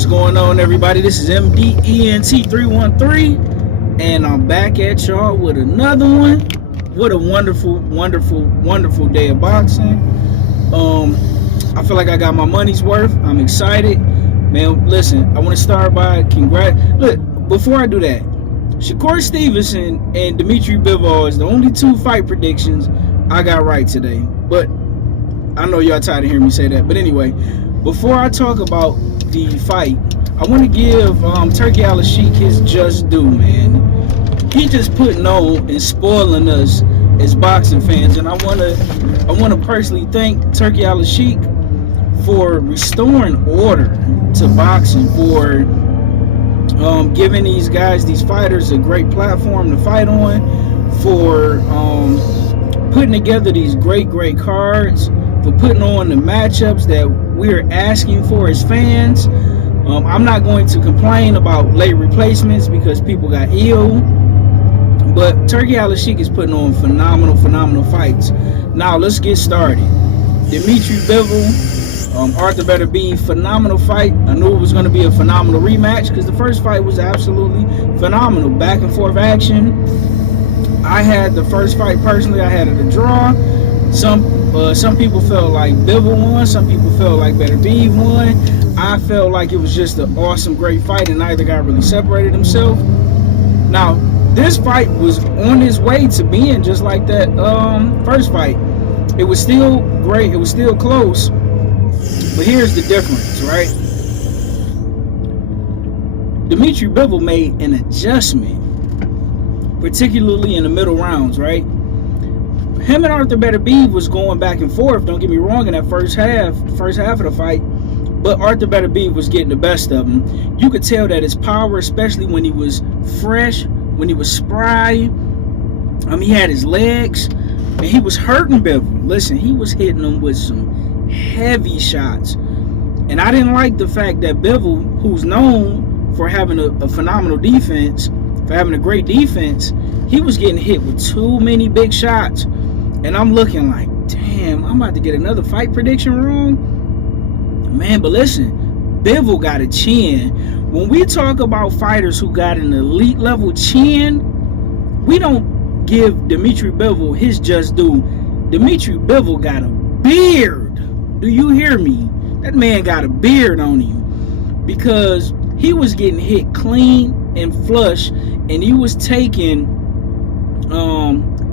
What's going on, everybody? This is MDENT313, and I'm back at y'all with another one. What a wonderful, wonderful, wonderful day of boxing. I feel like I got my money's worth. I'm excited. Man, listen, I want to start by Look, before I do that, Shakur Stevenson and Dmitry Bivol is the only two fight predictions I got right today. But I know y'all tired of hearing me say that. But anyway, before I talk about the fight, I want to give Turkey Al-Sheikh his just due, man. He just putting on and spoiling us as boxing fans, and I want to personally thank Turkey Al-Sheikh for restoring order to boxing, for giving these guys, these fighters, a great platform to fight on, for putting together these great cards, for putting on the matchups that we're asking for as fans. I'm not going to complain about late replacements because people got ill, but Turkey Al-Sheikh is putting on phenomenal fights. Now let's get started. Dmitry Bivol, Arthur Beterbiev, phenomenal fight. I knew it was going to be a phenomenal rematch because the first fight was absolutely phenomenal. Back and forth action. I had the first fight personally. I had it a draw. Some people felt like Bivol won. Some people felt like Beterbiev won. I felt like it was just an awesome, great fight, and neither guy really separated himself. Now, this fight was on its way to being just like that first fight. It was still great. It was still close. But here's the difference, right? Dmitry Bivol made an adjustment, particularly in the middle rounds, right? Him and Arthur Beterbiev was going back and forth, don't get me wrong, in that first half of the fight, but Arthur Beterbiev was getting the best of him. You could tell that his power, especially when he was fresh, when he was spry, he had his legs, and he was hurting Bivol. Listen, he was hitting him with some heavy shots, and I didn't like the fact that Bivol, who's known for having a phenomenal defense, for having a great defense, he was getting hit with too many big shots. And I'm looking like, damn, I'm about to get another fight prediction wrong. Man, but listen, Bivol got a chin. When we talk about fighters who got an elite level chin, we don't give Dmitry Bivol his just due. Dmitry Bivol got a beard. Do you hear me? That man got a beard on him, because he was getting hit clean and flush, and he was taking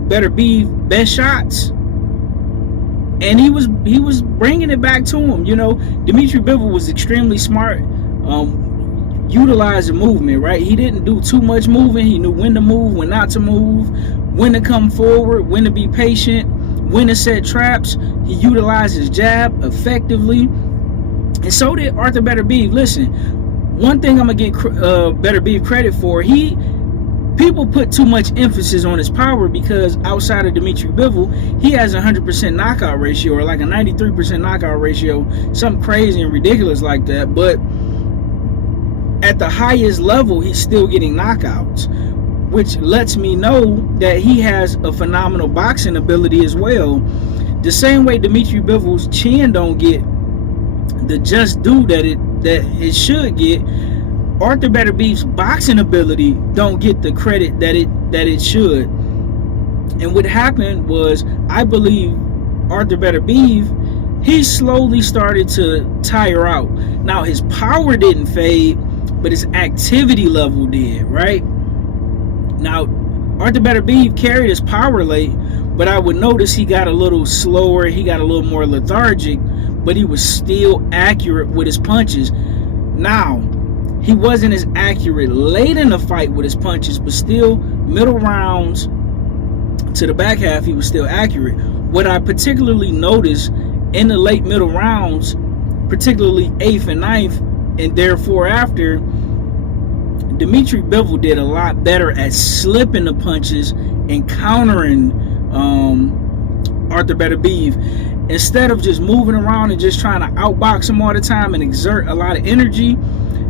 Beterbiev best shots, and he was bringing it back to him. You know, Dmitry Bivol was extremely smart, utilizing movement, right? He didn't do too much moving. He knew when to move, when not to move, when to come forward, when to be patient, when to set traps. He utilized his jab effectively, and so did Arthur Beterbiev. Listen, one thing I'm gonna get Beterbiev credit for, people put too much emphasis on his power, because outside of Dmitry Bivol, he has a 100% knockout ratio, or like a 93% knockout ratio, something crazy and ridiculous like that. But at the highest level, he's still getting knockouts, which lets me know that he has a phenomenal boxing ability as well. The same way Dmitry Bivol's chin don't get the just due that it should get, Arthur Beterbiev's boxing ability don't get the credit that it should. And what happened was, I believe Arthur Beterbiev, he slowly started to tire out. Now, his power didn't fade, but his activity level did, right? Now, Arthur Beterbiev carried his power late, but I would notice he got a little slower, he got a little more lethargic, but he was still accurate with his punches. Now, he wasn't as accurate late in the fight with his punches, but still, middle rounds to the back half, he was still accurate. What I particularly noticed in the late middle rounds, particularly 8th and 9th, and therefore after, Dmitry Bivol did a lot better at slipping the punches and countering Arthur Beterbiev. Instead of just moving around and just trying to outbox him all the time and exert a lot of energy,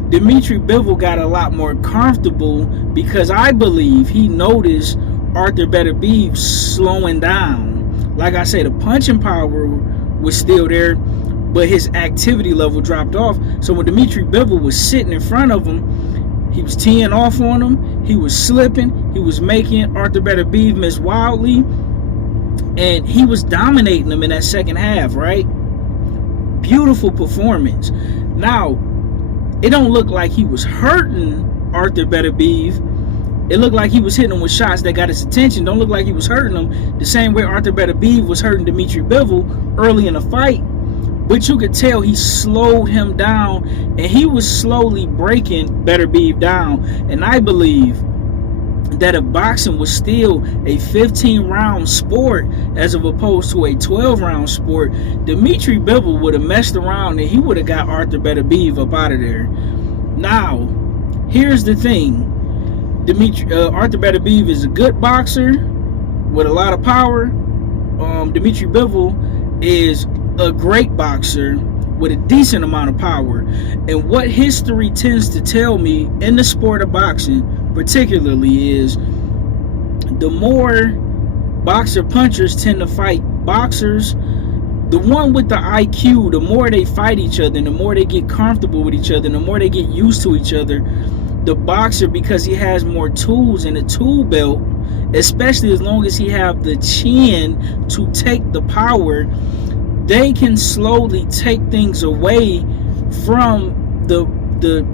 Dmitry Bivol got a lot more comfortable, because I believe he noticed Arthur Beterbiev slowing down. Like I say, the punching power was still there, but his activity level dropped off. So when Dmitry Bivol was sitting in front of him, he was teeing off on him, he was slipping, he was making Arthur Beterbiev miss wildly, and he was dominating him in that second half, right? Beautiful performance. Now, it don't look like he was hurting Arthur Beterbiev. It looked like he was hitting him with shots that got his attention. Don't look like he was hurting him the same way Arthur Beterbiev was hurting Dmitry Bivol early in the fight. But you could tell he slowed him down, and he was slowly breaking Beterbiev down. And I believe that if boxing was still a 15-round sport as opposed to a 12-round sport, Dmitry Bivol would have messed around and he would have got Arthur Beterbiev up out of there. Now, here's the thing. Arthur Beterbiev is a good boxer with a lot of power. Dmitry Bivol is a great boxer with a decent amount of power. And what history tends to tell me in the sport of boxing particularly is the more boxer punchers tend to fight boxers, the one with the IQ, the more they fight each other, and the more they get comfortable with each other, and the more they get used to each other, the boxer, because he has more tools in the tool belt, especially as long as he have the chin to take the power, they can slowly take things away from the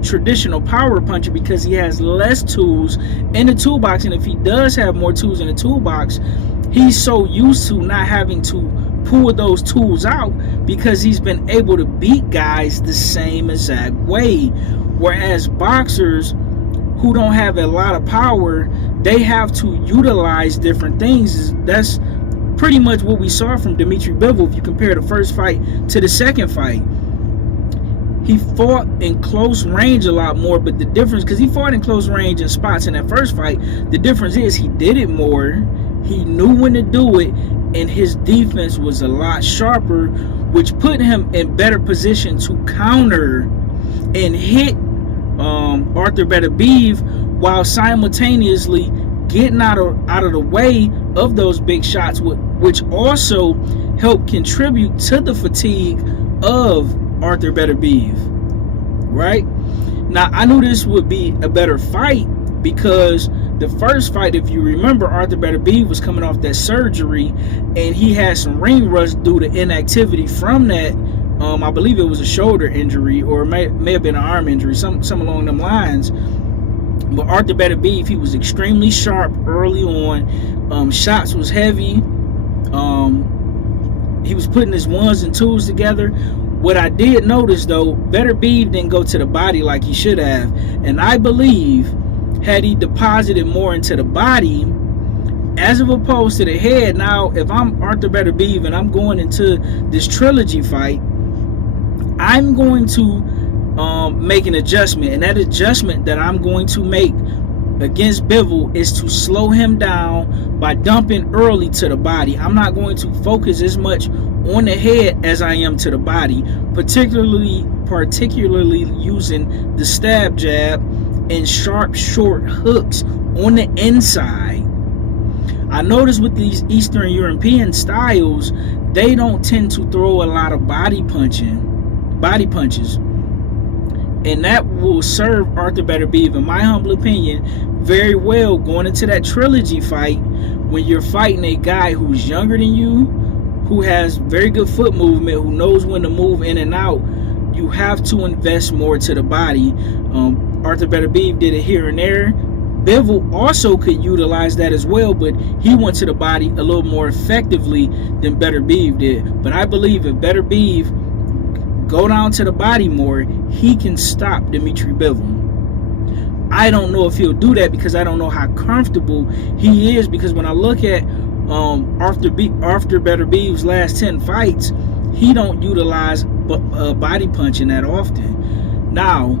traditional power puncher because he has less tools in the toolbox. And if he does have more tools in the toolbox, he's so used to not having to pull those tools out because he's been able to beat guys the same exact way. Whereas boxers who don't have a lot of power, they have to utilize different things. That's pretty much what we saw from Dmitry Bivol. If you compare the first fight to the second fight, he fought in close range a lot more, but the difference, because he fought in close range in spots in that first fight, the difference is he did it more, he knew when to do it, and his defense was a lot sharper, which put him in better position to counter and hit Arthur Beterbiev while simultaneously getting out of the way of those big shots, which also helped contribute to the fatigue of Arthur Beterbiev. Right? Now, I knew this would be a better fight because the first fight, if you remember, Arthur Beterbiev was coming off that surgery and he had some ring rust due to inactivity from that. I believe it was a shoulder injury, or it may have been an arm injury, some along them lines. But Arthur Beterbiev, he was extremely sharp early on. Shots was heavy. He was putting his ones and twos together. What I did notice, though, Beterbiev didn't go to the body like he should have. And I believe, had he deposited more into the body, as opposed to the head. Now, if I'm Arthur Beterbiev and I'm going into this trilogy fight, I'm going to make an adjustment, and that adjustment that I'm going to make against Bivol is to slow him down by dumping early to the body. I'm not going to focus as much on the head as I am to the body, particularly using the stab jab and sharp short hooks on the inside. I notice with these Eastern European styles, they don't tend to throw a lot of body punches, and that will serve Arthur Beterbiev, in my humble opinion, very well going into that trilogy fight when you're fighting a guy who's younger than you, who has very good foot movement, who knows when to move in and out. You have to invest more to the body. Arthur Beterbiev did it here and there. Bivol also could utilize that as well, but he went to the body a little more effectively than Beterbiev did. But I believe if Beterbiev go down to the body more, he can stop Dmitry Bivol. I don't know if he'll do that because I don't know how comfortable he is, because when I look at Arthur Beterbiev's last 10 fights, he don't utilize body punching that often. Now,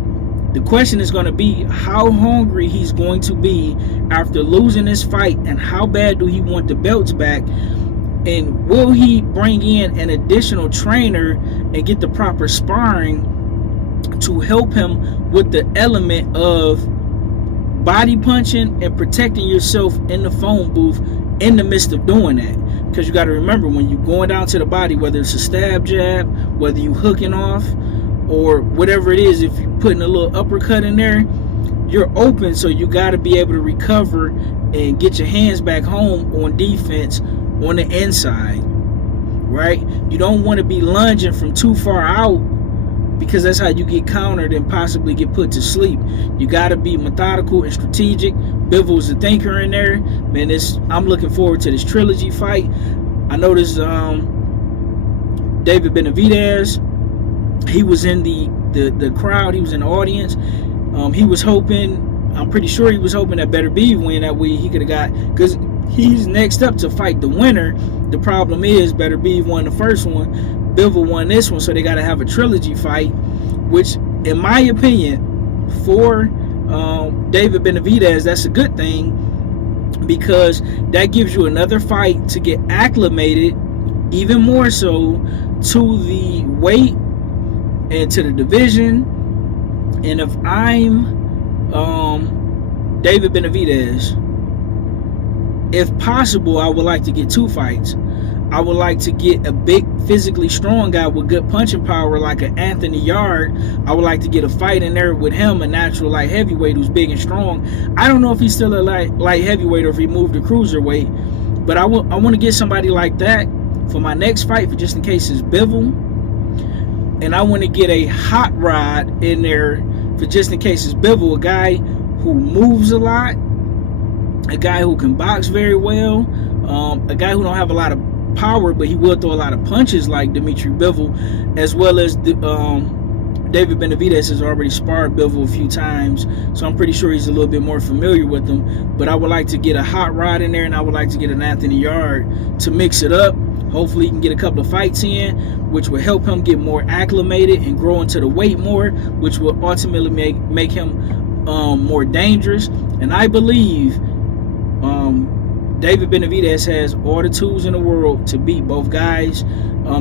the question is going to be how hungry he's going to be after losing this fight, and how bad do he want the belts back, and will he bring in an additional trainer and get the proper sparring to help him with the element of body punching and protecting yourself in the phone booth in the midst of doing that. Because you got to remember, when you're going down to the body, whether it's a stab jab, whether you hooking off, or whatever it is, if you're putting a little uppercut in there, you're open. So you got to be able to recover and get your hands back home on defense on the inside, right? You don't want to be lunging from too far out, because that's how you get countered and possibly get put to sleep. You got to be methodical and strategic. Bivol's the thinker in there, man. I'm looking forward to this trilogy fight. I noticed David Benavidez, he was in the crowd, he was in the audience. He was hoping, I'm pretty sure he was hoping that Beterbiev win that way. He could have got, because he's next up to fight the winner. The problem is Beterbiev won the first one, Bivol won this one, so they got to have a trilogy fight, which, in my opinion, for David Benavidez, that's a good thing, because that gives you another fight to get acclimated, even more so, to the weight and to the division. And if I'm David Benavidez, if possible, I would like to get 2 fights. I would like to get a big, physically strong guy with good punching power like an Anthony Yard. I would like to get a fight in there with him, a natural light heavyweight who's big and strong. I don't know if he's still a light heavyweight or if he moved to cruiserweight, but I want to get somebody like that for my next fight, for just in case it's Bivol. And I want to get a hot rod in there for just in case it's Bivol, a guy who moves a lot, a guy who can box very well, a guy who don't have a lot of power, but he will throw a lot of punches like Dmitry Bivol, as well as David Benavidez has already sparred Bivol a few times, so I'm pretty sure he's a little bit more familiar with him. But I would like to get a hot rod in there, and I would like to get an Anthony Yard to mix it up. Hopefully he can get a couple of fights in, which will help him get more acclimated and grow into the weight more, which will ultimately make him more dangerous. And I believe David Benavidez has all the tools in the world to beat both guys.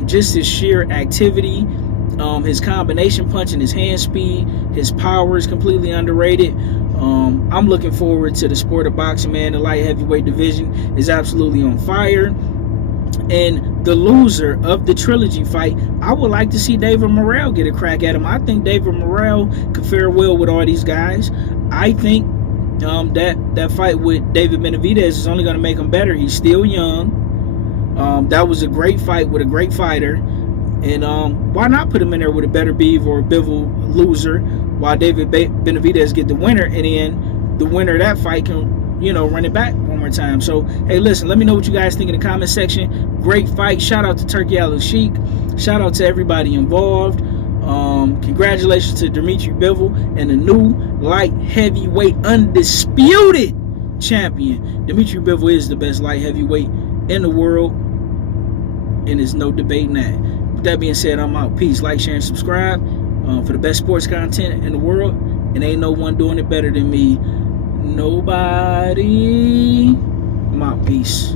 Just his sheer activity, his combination punching, his hand speed, his power is completely underrated. I'm looking forward to the sport of boxing, man. The light heavyweight division is absolutely on fire. And the loser of the trilogy fight, I would like to see David Morrell get a crack at him. I think David Morrell could fare well with all these guys. I think that fight with David Benavidez is only going to make him better. He's still young. That was a great fight with a great fighter. And why not put him in there with a Beterbiev or a Bivol loser, while David Benavidez get the winner, and then the winner of that fight can, run it back one more time. So, hey, listen, let me know what you guys think in the comment section. Great fight. Shout out to Turkey Al Sheik. Shout out to everybody involved. Congratulations to Dmitry Bivol and the new light heavyweight undisputed champion. Dmitry Bivol is the best light heavyweight in the world, and there's no debating that. With that being said, I'm out. Peace. Like, share, and subscribe for the best sports content in the world, and ain't no one doing it better than me. Nobody. I'm out. Peace.